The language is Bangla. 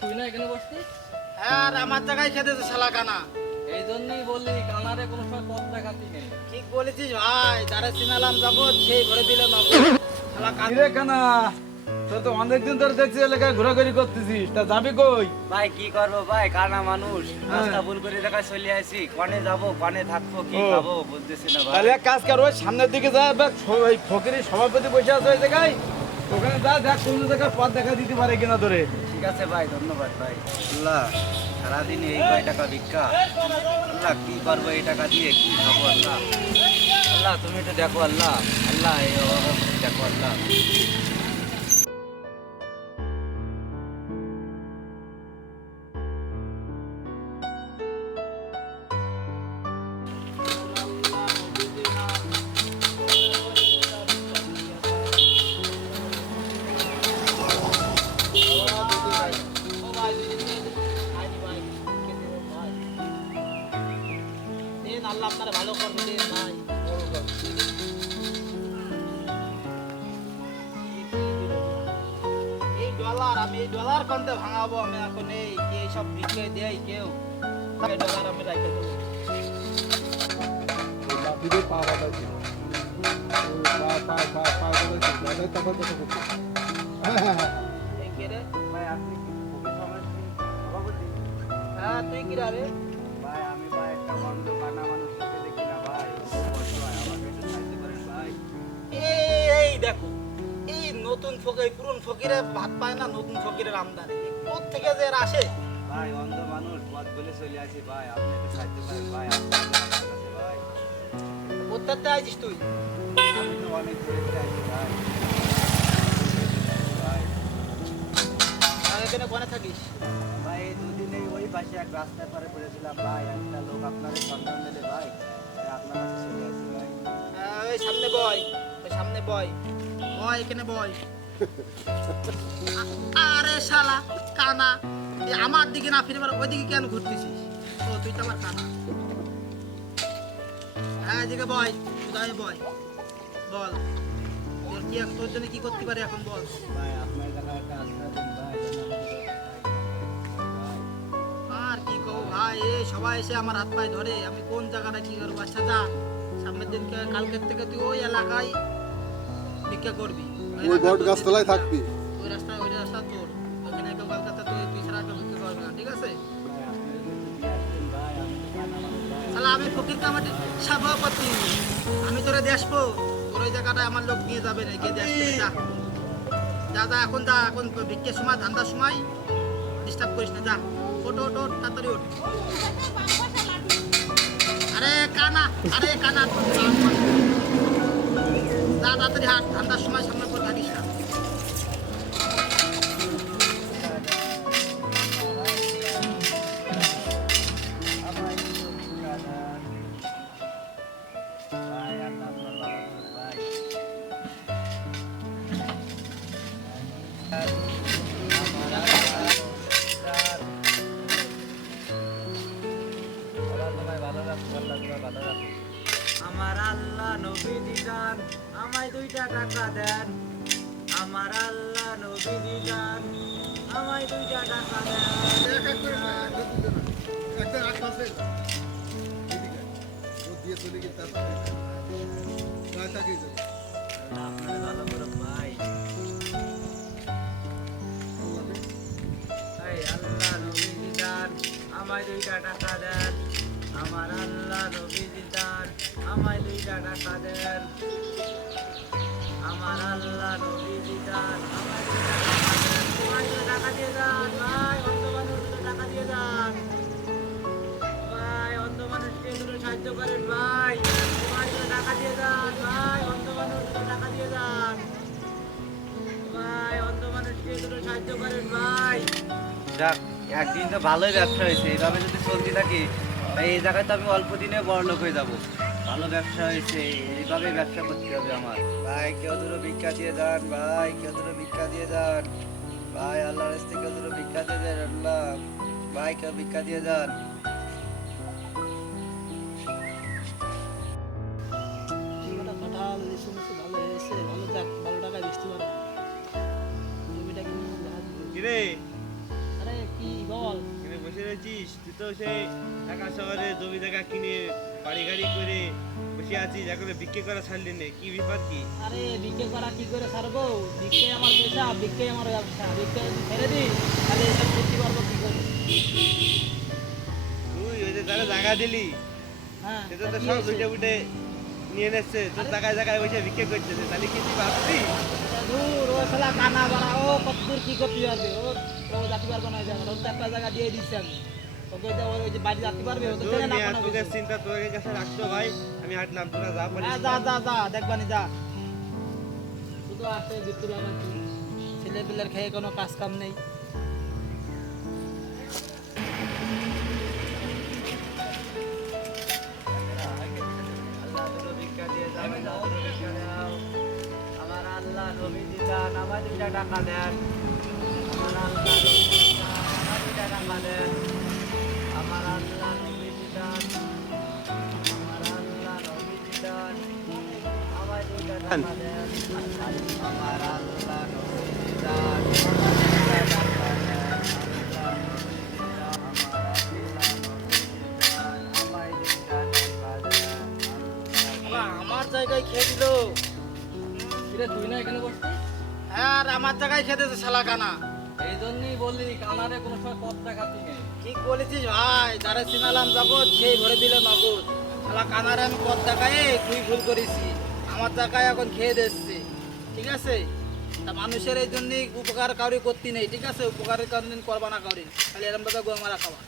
তুই না এখানে বসতিস? হ্যাঁ, আর আমার জায়গায় খেতেছে শালা কানা। এই জন্যই বললি কানারে কোনো সময় পথ দেখাতি নেই। ঠিক বলেছিস ভাই, যারা চিনালাম যাবো সেই ঘরে দিল না শালা কানা। কিরে কানা, তুই তো অনেকদিন ধরে দেখছি এলাকায় ঘোরাঘুরি করতেছিস, তা যাবি কই? ভাই কি করবো ভাই, কানা মানুষ, রাস্তা ভুল করে দেখা চলে আসি, কনে যাবো কনে থাকবো কি ও। খাবো বুঝতেছি না ভাই। তাহলে এক কাজ কর, ওই সামনের দিকে যা, ওই ফকিরের সভাপতি বসে আছে ওই জায়গায়, ওখানে যা, দেখ কোন জায়গায় পথ দেখা দিতে পারে কিনা ধরে। ঠিক আছে ভাই, ধন্যবাদ ভাই। আল্লাহ, সারাদিন এই কয় টাকা ভিক্ষা, আল্লাহ কি করবো এই টাকা দিয়ে, কি খাবো আল্লাহ। আল্লাহ তুমি তো দেখো আল্লাহ, আল্লাহ এই অভাব দেখো আল্লাহ। আল্লাহ আপনারা ভালো করবে দিন ভাই। এই ডলার, আমি এই ডলার কোনটা ভাঙাবো, আমি এখন এই সব বিক্রি দেয় কেউ, এই ডলার আমি রাখতে দেবো। এই কে রে? ভাই আপনি কি খুবই সমাজসেবী সভাপতি? হ্যাঁ, তুই কি রে? ভাই আমি ভাই একটা বন্ধ কানা মানুষ চোখে দেখি না ভাই, ও খুব অসহায়, আমাকে একটু সাহায্য করেন ভাই। এই দেখো, এই নতুন ফকির, পুরন ফকিরে ভাত পায় না, নতুন ফকিরের আমদানি কোত্থেকে যে এরা আসে। ভাই অন্ধ মানুষ, পথ বলে চলে আসি ভাই, আপনি একটু সাহায্য করেন ভাই, আপনার কাছে ভাই। কোত্থাতে আইছিস তুই? আমি তো অনেক ঘুরে ফিরে আসি ভাই। ভাই আর এখানে কোনে থাকিস? ভাই এই দুদিনেই ওই পাশে এক রাস্তায় পারে পড়েছিলাম ভাই, একটা লোক আপনাদের সন্ধান দিলে ভাই, তাই আপনার কাছে চলে আসি ভাই। ওই সামনে বয়, ওই সামনে বয়, বয় এখানে বয়। আরে শালা কানা, এই আমার দিকে না ফিরে ওইদিকে কেন ঘুরতেছিস? ও তুই তো আমার কানা। হ্যাঁ, এদিকে বয়, কোথায় বয়, বল তোর কি, তোর জন্য কি করতে পারি এখন বল। ভাই আপনার এলাকায় একটা আশ্রয় দিন ভাই, যেন আমাদের ভাই। আর কি কও ভাই, এই সবাই এসে আমার হাত পায়ে ধরে, আমি কোন জায়গাটা কি করবো? আচ্ছা যা, সামনের দিনকে কালকের থেকে তুই ওই এলাকায় ভিক্ষা করবি, ওই বট গাছতলায় থাকবি। ওই রাস্তা তোর, ওখানে কেউ কলকাতা তুই ছাড়া কেউ ভিক্ষা করবে না, ঠিক আছে? ভাই আপনি যদি একটু দিয়ে আসবেন ভাই, আমি তো কানা মানুষ ভাই। তাহলে আমি ফকির কামাটি সভাপতি, আমি তোরে দেখবো, তোর ওই জায়গাটা আমার লোক নিয়ে যাবে না, গিয়ে দেখবে যা, যা যা, এখন যা, এখন ভিক্ষের সময়, ধান্দার সময় ডিস্টার্ব করিস না, যা ওঠ ওঠ ওঠ, তাড়াতাড়ি ওঠ। আরে কানা, আরে কানা, যা তাড়াতাড়ি হাট, ধান্দার সময় সামনে করে থাকিস না। ভাই আল্লাহ আপনার ভালো করুন ভাই। আমার আল্লাহ নবী দিদান, আমায় 2টা টাকা দেন। আমার আল্লাহ নবী দিদান, আমায় 2টা টাকা দেন। আপনার ভালো করুন ভাই। এই আল্লাহ নবী দিদান, আমায় 2টা টাকা দেন। আমার আল্লাহ নবী দিদান, আমায় 2টা টাকা দেন। আমার আল্লাহ নবী দিদান, আমায় 2টা টাকা দেন। ভাই 2 টাকা দিয়ে যান ভাই, অন্ধ মানুষ 2 টাকা দিয়ে যান ভাই, অন্ধ মানুষকে 2 সাহায্য করেন ভাই। ভাই 2 টাকা দিয়ে যান ভাই, অন্ধ মানুষ 2 টাকা দিয়ে যান ভাই, অন্ধ মানুষকে 2 সাহায্য করেন ভাই। যাক, একদিন তো ভালোই ব্যবসা হয়েছে, এইভাবে যদি চলতে থাকি তাই এই জায়গায় তো আমি অল্প দিনে বড় লোক হয়ে যাবো। ভালো ব্যবসা হয়েছে, এইভাবে ব্যবসা করতে হবে আমার। ভাই কেউ দুটো ভিক্ষা দিয়ে যান ভাই, কেউ দুটো ভিক্ষা দিয়ে যান ভাই, আল্লাহর রাস্তায় কেউ দুটো ভিক্ষা দিয়ে দেন আল্লাহ ভাই, কেউ ভিক্ষা দিয়ে যান। কাঁঠাল লিচু মিচু ভালো হয়েছে, ভালো যাক, ভালো টাকায় বেচতে পারবো। জমিটা কিনে কিরে আরে চল। এখানে বসে রয়েছিস তুই তো সেই ঢাকা শহরে জমি জায়গা কিনে বাড়ি গাড়ি করে বসে আছিস এখন বিক্রি করা ছাড়লি নে কি ব্যাপার কি আরে বিক্রি করা কি করে ছাড়বো? বিক্রি আমার পেশা, বিক্রি আমার ব্যবসা। বিক্রি যদি ছেড়ে দিই তাহলে এসব করতে পারবো কি করে? তুই ওই যে যারা জায়গা দিলি হ্যাঁ, সেটা তা তো কি সব হয়েছে? উঠে উঠে নিয়ে নিচ্ছে তোর জায়গায় জায়গায় বসে বিক্রি করতেছে তাহলে কি তুই ভাবছি ধুর, ও শালা কানা বাড়া, ও কতদূর কি করতে পারবে? ও যাতে পারবে না জায়গা। ওর তো একটা জায়গা দিয়ে দিচ্ছি আমি। ওকে তো ওই যে বাড়ি যাতে পারবে, ও তো চেনে না কোনো কিছু। তোদের চিন্তা তোদের কাছে রাখতো ভাই আমি হাঁটলাম তোরা যা পারিস হ্যাঁ, যা যা যা, দেখবানি যা। শুধু আসে বিট্টু লাগাচ্ছি। ছেলে পেলের খেয়ে কোনো কাজ কাম নেই। আমার আল্লাহ নবী দিদান আমার 2টা টাকা দেন। আমার আল্লাহ নবী দিদান আমার 2টা টাকা দেন। আমার আল্লাহ নবী দিদান আমার আল্লাহ নবী দিদান আমার 2টা টাকা দেন। আমার আল্লাহ নবী দিদান আমার 2টা টাকা দেন। আমার জায়গায় খেয়ে দিল। কিরে তুই না এখানে বসছিস? হ্যাঁ, আর আমার জায়গায় খেতেছে শালা কানা। এই জন্যই বললি কানারে কোনো সময় পথ দেখাতি নেই। ঠিক বলেছিস ভাই, যারা চিনালাম জগৎ সেই ভরে দিল নগদ। শালা কানারে আমি পথ দেখাই তুই ভুল করেছি, আমার জায়গায় এখন খেয়ে দিচ্ছে। ঠিক আছে, তা মানুষের এই জন্যই উপকার কাউরি করতে নেই। ঠিক আছে, উপকারের কারণে করবা না কাউরি, খালি এরম কথা গোয়া মারা খাওয়া।